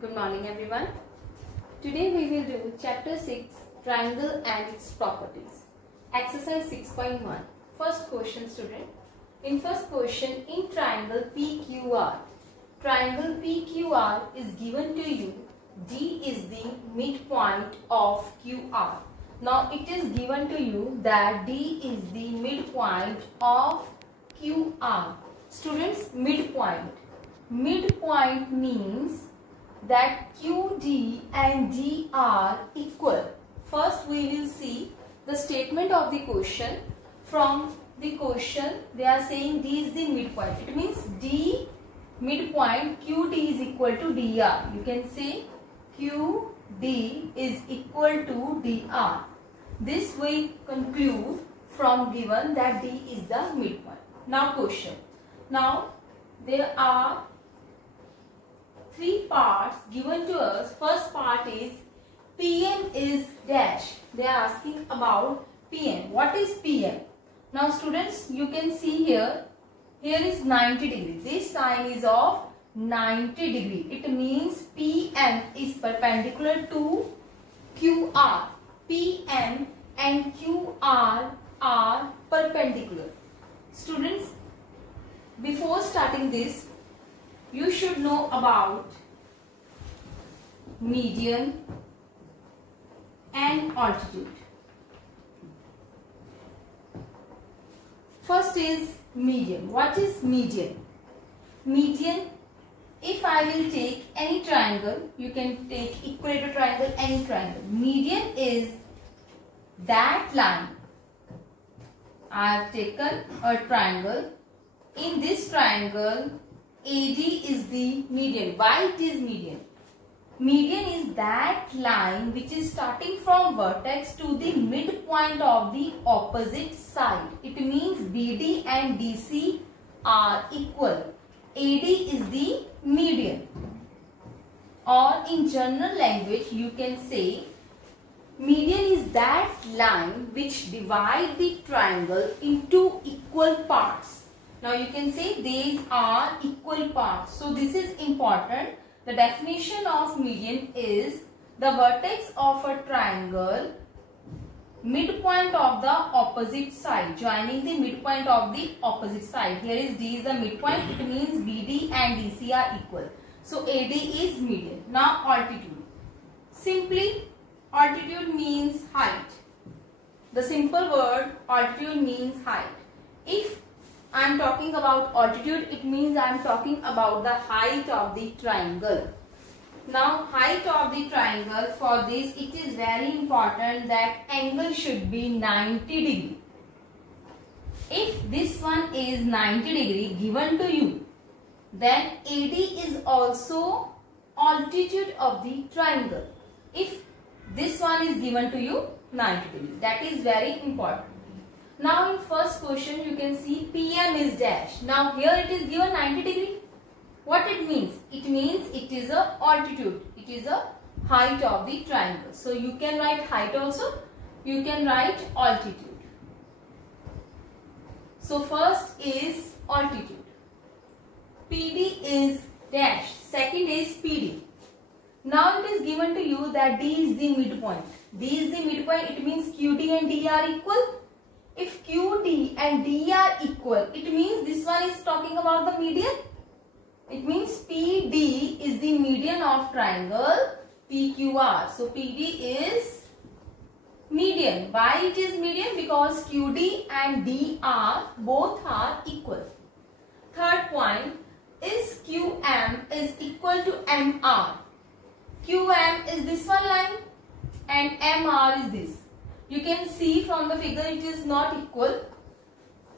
Good morning everyone. Today we will do chapter 6 triangle and its properties. Exercise 6.1. First question student. In first question, in triangle PQR. Triangle PQR is given to you. D is the midpoint of QR. Now it is given to you that D is the midpoint of QR. Students, midpoint. Midpoint means that QD and D are equal. First we will see the statement of the question. From the question they are saying D is the midpoint. It means D midpoint QD is equal to DR. You can say QD is equal to DR. This we conclude from given that D is the midpoint. Now question. Now there are three parts given to us. First part is PM is dash. They are asking about PM. What is PM? Now students, you can see here is 90 degree. This sign is of 90 degree. It means PM is perpendicular to QR. PM and QR are perpendicular. Students, before starting this, you should know about median and altitude. First is median. What is median? Median, if I will take any triangle, you can take equator triangle, any triangle. Median is that line. I have taken a triangle. In this triangle, AD is the median. Why it is median? Median is that line which is starting from vertex to the midpoint of the opposite side. It means BD and DC are equal. AD is the median. Or in general language you can say median is that line which divides the triangle into equal parts. Now you can say these are equal parts. So this is important. The definition of median is the vertex of a triangle, midpoint of the opposite side, joining the midpoint of the opposite side. Here is D is the midpoint. It means BD and DC are equal. So AD is median. Now altitude. Simply altitude means height. The simple word altitude means height. If I am talking about altitude, it means I am talking about the height of the triangle. Now height of the triangle, for this it is very important that angle should be 90 degree. If this one is 90 degree given to you, then AD is also altitude of the triangle. If this one is given to you 90 degree, that is very important. Now in first question you can see PM is dash. Now here it is given 90 degree. What it means? It means it is a altitude. It is a height of the triangle. So you can write height also. You can write altitude. So first is altitude. PD is dash. Second is PD. Now it is given to you that D is the midpoint. D is the midpoint. It means QD and D are equal. If QD and D are equal, it means this one is talking about the median. It means PD is the median of triangle PQR. So PD is median. Why it is median? Because QD and D are both are equal. Third point is QM is equal to MR. QM is this one line and MR is this. You can see from the figure it is not equal.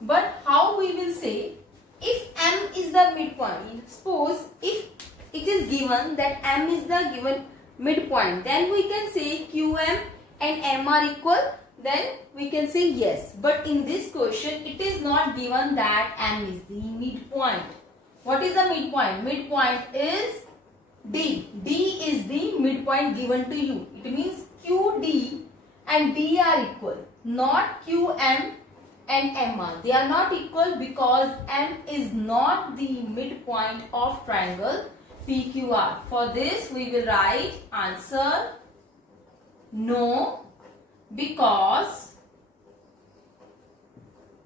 But how we will say, if M is the midpoint, suppose if it is given that M is the given midpoint, then we can say QM and M are equal, then we can say yes. But in this question it is not given that M is the midpoint. What is the midpoint? Midpoint is D. D is the midpoint given to you. It means QD and D are equal, not QM and MR. They are not equal because M is not the midpoint of triangle PQR. For this we will write answer no, because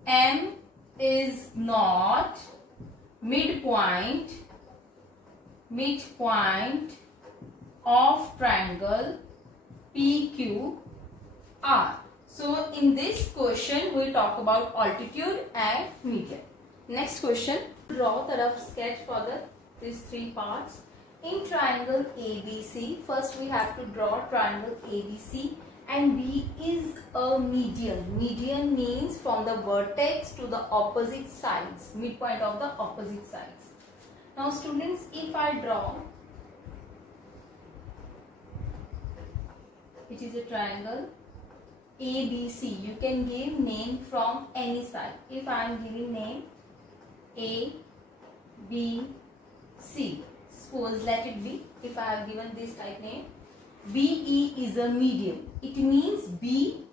M is not midpoint of triangle PQR. So in this question we talk about altitude and median. Next question, draw the rough sketch for these three parts. In triangle ABC, first we have to draw triangle ABC, and B is a median. Median means from the vertex to the opposite sides, midpoint of the opposite sides. Now students, if I draw, it is a triangle ABC. You can give name from any side. If I am giving name A, B, C, suppose let it be, if I have given this type name, BE is a median. It means B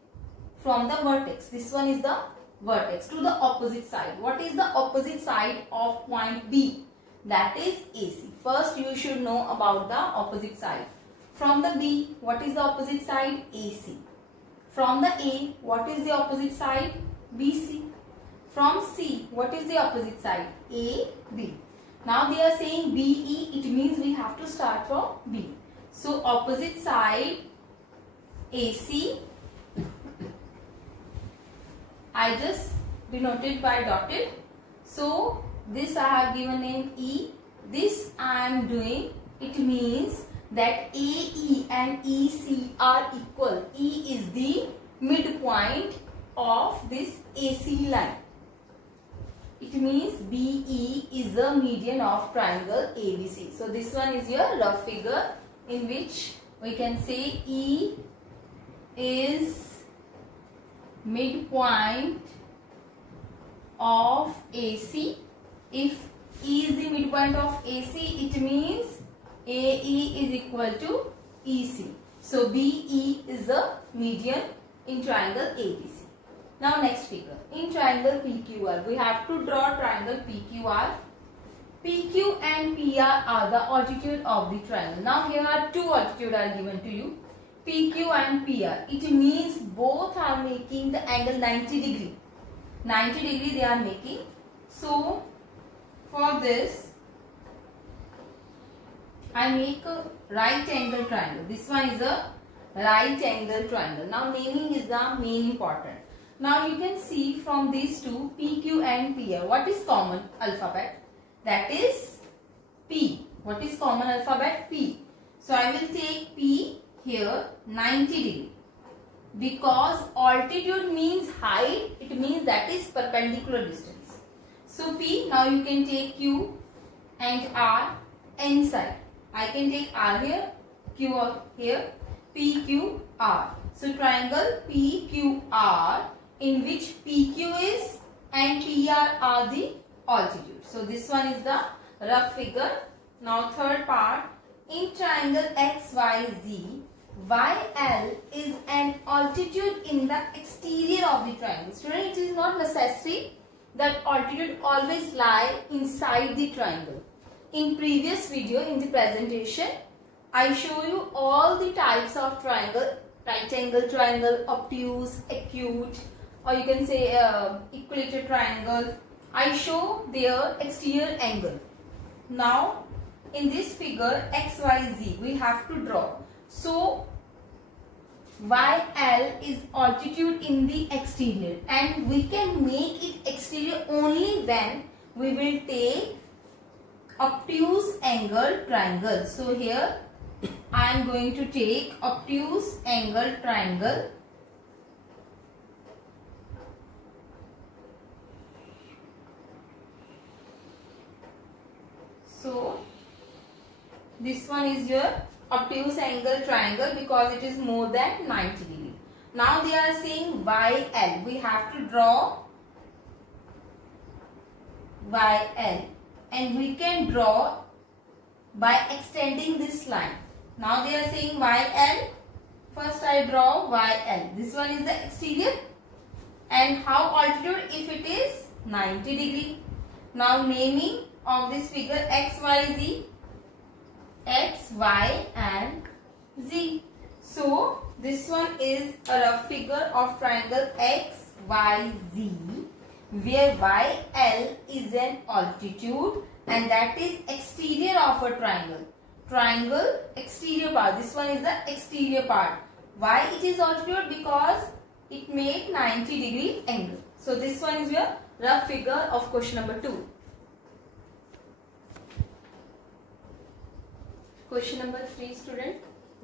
from the vertex. This one is the vertex to the opposite side. What is the opposite side of point B? That is AC. First you should know about the opposite side. From the B, what is the opposite side? AC. From the A, what is the opposite side? BC. From C, what is the opposite side? AB. Now they are saying BE, it means we have to start from B. So opposite side AC, I just denoted by dotted. So this I have given name E. This I am doing, it means that AE and EC are equal. E is the midpoint of this AC line. It means BE is the median of triangle ABC. So this one is your rough figure in which we can say E is midpoint of AC. If E is the midpoint of AC, it means AE is equal to EC. So BE is the median in triangle ABC. Now next figure. In triangle PQR, we have to draw triangle PQR. PQ and PR are the altitude of the triangle. Now here are two altitude are given to you. PQ and PR. It means both are making the angle 90 degree. 90 degree they are making. So for this, I make a right angle triangle. This one is a right angle triangle. Now naming is the main important. Now you can see from these two, PQ and PR, what is common alphabet? That is P. What is common alphabet? P. So I will take P here 90 degree. Because altitude means height, it means that is perpendicular distance. So P, now you can take Q and R any side. I can take R here, Q here, PQ, R. So triangle PQR, in which PQ is and PR are the altitude. So this one is the rough figure. Now third part, in triangle XYZ, YL is an altitude in the exterior of the triangle. Student, it is not necessary that altitude always lie inside the triangle. In previous video, in the presentation, I show you all the types of triangle, right angle triangle, obtuse, acute, or you can say equilateral triangle. I show their exterior angle. Now in this figure XYZ we have to draw. So YL is altitude in the exterior, and we can make it exterior only when we will take obtuse angle triangle. So here I am going to take obtuse angle triangle. So this one is your obtuse angle triangle because it is more than 90 degree. Now they are saying YL. We have to draw YL, and we can draw by extending this line. Now they are saying YL. First I draw YL. This one is the exterior, and how altitude? If it is 90 degree. Now naming of this figure XYZ. X, Y and Z. So this one is a rough figure of triangle X, Y, Z, where YL is an altitude and that is exterior of a triangle. Triangle exterior part. This one is the exterior part. Why it is altitude? Because it makes 90-degree angle. So this one is your rough figure of question number 2. Question number 3, student.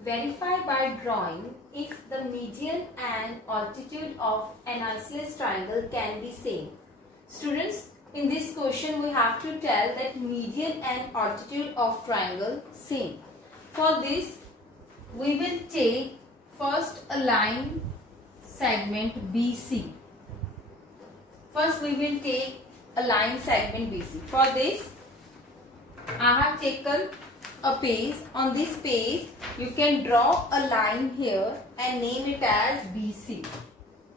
Verify by drawing if the median and altitude of an isosceles triangle can be same. Students, in this question we have to tell that median and altitude of triangle same. For this we will take first a line segment BC. First we will take a line segment BC. For this I have taken a page. On this page you can draw a line here and name it as BC.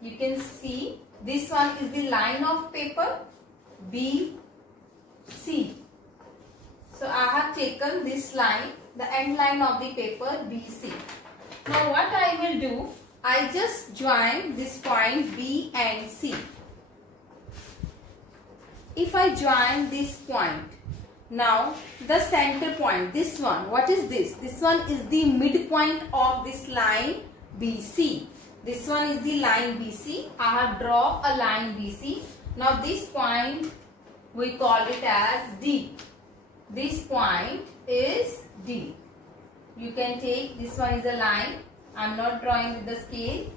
You can see this one is the line of paper BC. So I have taken this line, the end line of the paper BC. Now what I will do, I just join this point B and C. If I join this point, now the center point, this one, what is this? This one is the midpoint of this line BC. This one is the line BC. I have drawn a line BC. Now this point we call it as D. This point is D. You can take, this one is a line. I am not drawing with the scale.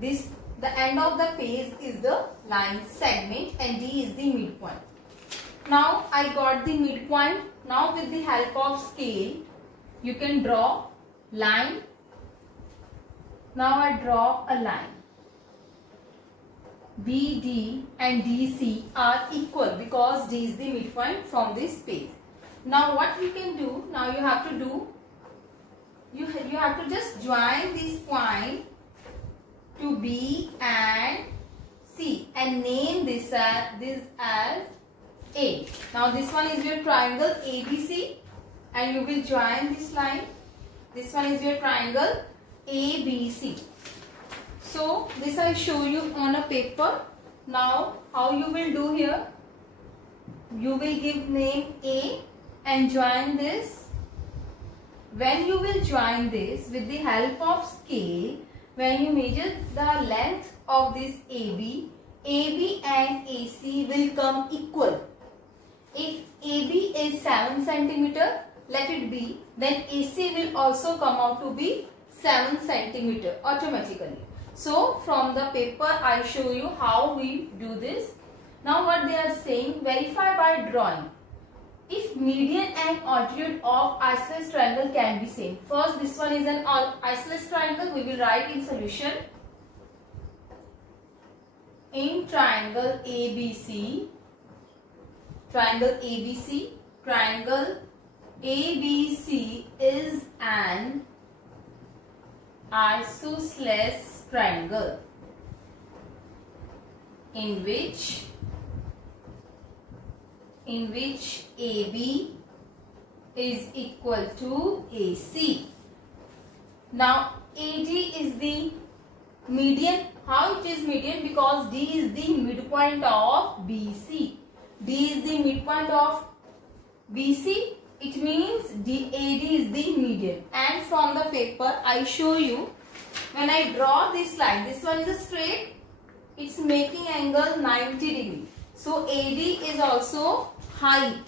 The end of the page is the line segment and D is the midpoint. Now I got the midpoint. Now with the help of scale you can draw line. Now I draw a line. BD and DC are equal because D is the midpoint from this page. Now what we can do, now you have to do, you have to just join this point to B and C and name this as A. Now this one is your triangle ABC and you will join this line. This one is your triangle ABC. So this I show you on a paper. Now how you will do here? You will give name A and join this. When you will join this with the help of scale, when you measure the length of this AB and AC will come equal. If AB is 7 cm, let it be, then AC will also come out to be 7 cm automatically. So from the paper I show you how we do this. Now what they are saying, verify by drawing if median and altitude of isosceles triangle can be same. First this one is an isosceles triangle. We will write in solution. In triangle ABC, triangle ABC is an isosceles triangle in which AB is equal to AC. Now AD is the median. How it is median? Because D is the midpoint of BC. D is the midpoint of BC. It means AD is the median. And from the paper I show you, when I draw this line, this one is a straight, it's making angle 90 degree. So AD is also height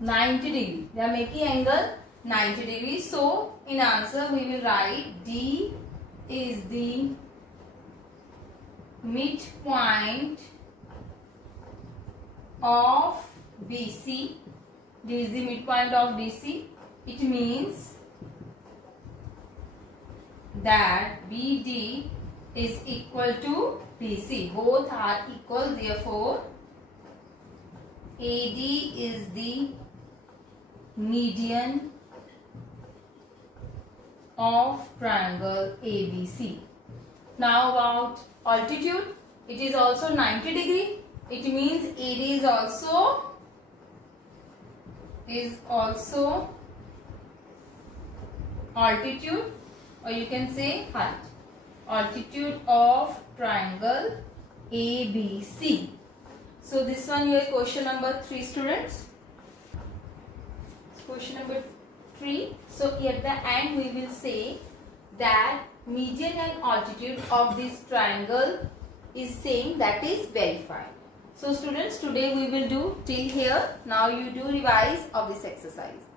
90 degree. They are making angle 90 degree. So in answer we will write D is the midpoint of BC. D is the midpoint of BC. It means that BD is equal to BC. Both are equal. Therefore, AD is the median of triangle ABC. Now about altitude. It is also 90 degree. It means AD is also altitude, or you can say height. Altitude of triangle ABC. So this one here is question number 3, students. Question number 3. So at the end we will say that median and altitude of this triangle is same, that is verified. So students, today we will do till here. Now you do revise of this exercise.